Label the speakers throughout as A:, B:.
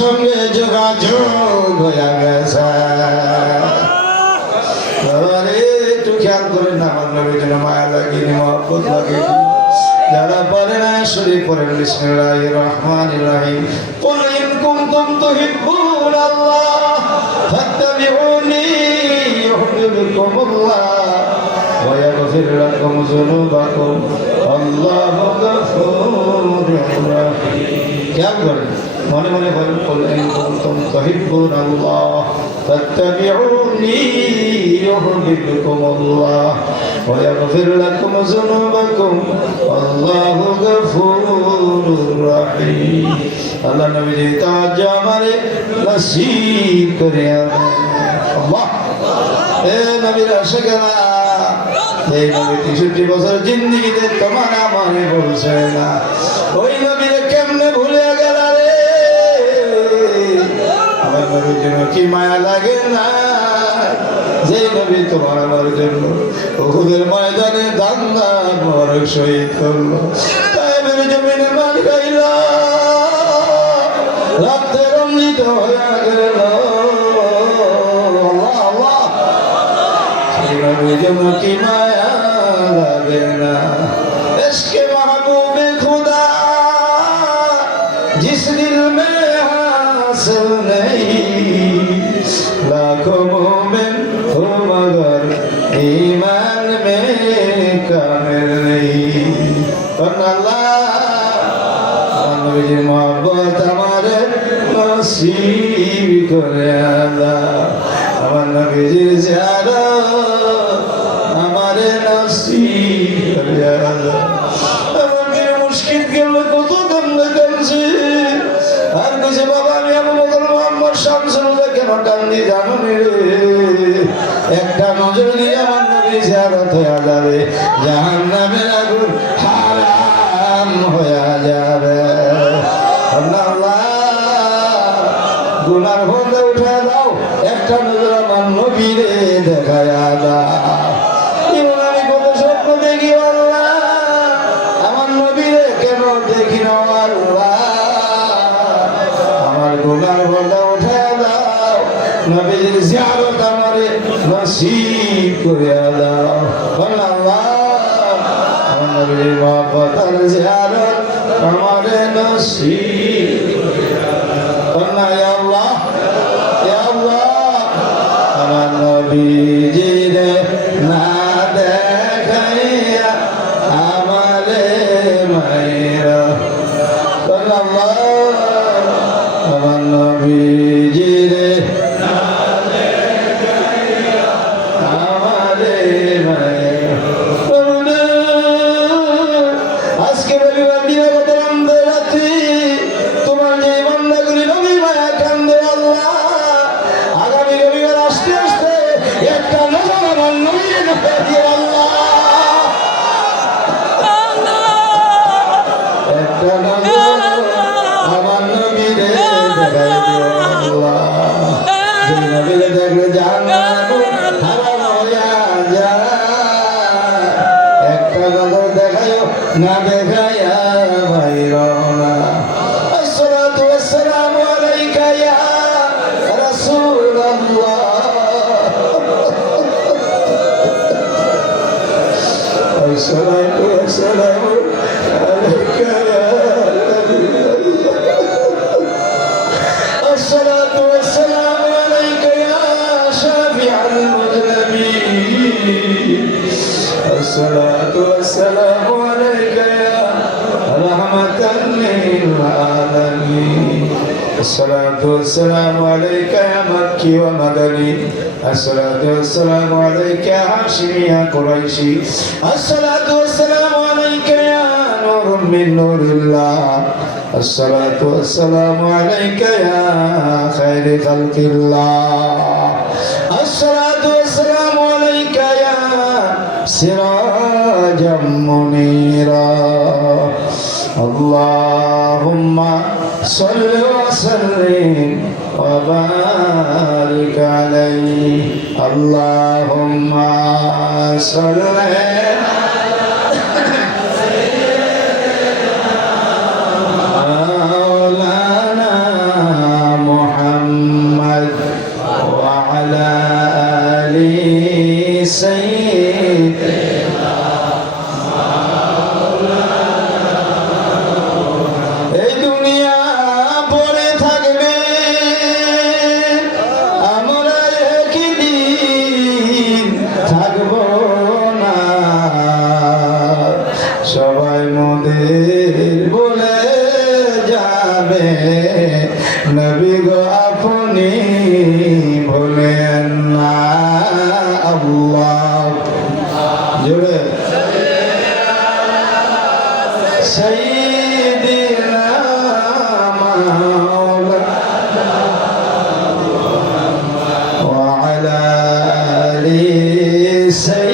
A: সঙ্গে যোগাযোগ হয়ে গেছে। একটু খেয়াল করেন না, আমার নবীর জন্য মায়া লাগিয়ে মহব্বত লাগিয়ে যারা পারে না শরীর পড়েন, বিসমিল্লাহির রহমানির রহিম। কুল ইন কুনতুম তুহিব্বুন আল্লাহ, ফাত্তাবিউনি ইউহিব্বুকুমুল্লাহ ওয়া ইয়াগফির লাকুম যুনুবাকুম, আল্লাহু গফুরুর রহিম। খেয়াল করেন। মনে মনে বলেন বললেন কুনতুম তুহিব্বুন আল্লাহ ফাত্তাবিউনি ইউহিব্বুকুম আল্লাহ ওয়া ইয়াগফির লাকুম যুনুবাকুম। আল্লাহু গফুরুর রাহিম। আল্লাহ নবীজি তাজ আমারে নসিব করে আল্লাহ। এ নবীর আশিকারা এই নবী 63 বছর জিন্দেগিতে তোমার আমারে বলছে না। ওই নবীর জন্য কি মায়া লাগে না? যে নবী তোমার আমার জন্য ওহুদের ময়দানে দান্দা মরক শহীদ করল। কি মায়া লাগে না? এসকে নসিব করে আল্লাহ। আমার নবীজির জিয়ারা আমার নসিব করে আল্লাহ। আমাকে মুশকিল গেল কত কান্না কাঁদছি আর কিছু বাবা, আমি আমার মতন মোহাম্মদ শামসুল্লাহ কেন কান্দি জানো একটা নজর দিয়ে আমার নবী জিয়ারত হয়ে যাবে। জাহান নামের আগুন, হা হয়ে যাবে। গুনার বন্ধে উঠে দাও একটা নজর আমার নবীরে দেখায়া দাও। এমন আমি দেখি আল্লাহ, আমার নবীরে কেন দেখি না আল্লাহ? আমার গুনার বন্ধে উঠে দাও নবীর জিয়ারত আমারে নসিব করে দাও। আল্লাহ, আমার কথার জিয়ারত আমার নসিব। অন্যায় আজকে রবিবার দিনে কত না দেখাইয়া বাইর না الصلاة والسلام عليك يا رسول الله الصلاة والسلام عليك يا نبي الله الصلاة والسلام عليك يا شافع المذنبين الصلاة والسلام للعالمين الصلاة والسلام عليك يا مكي ومدني الصلاة والسلام عليك يا هاشمي يا قريشي الصلاة والسلام عليك يا نور من نور الله الصلاة والسلام عليك يا خير خلق الله الصلاة والسلام عليك يا سراجا منيرا اللهم صل وسلم وبارك عليه اللهم صل محمد وعلى آله سيدنا Ali say.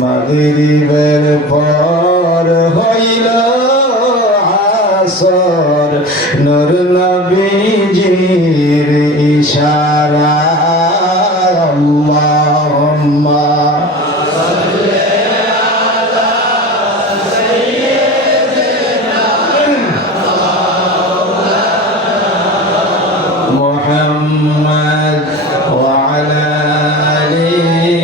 A: মাগরিবের পর হইল আসর নূর নবীজির ইশারা আল্লাহুম্মা محمد وعلى آل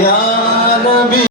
A: ইয়া নবী।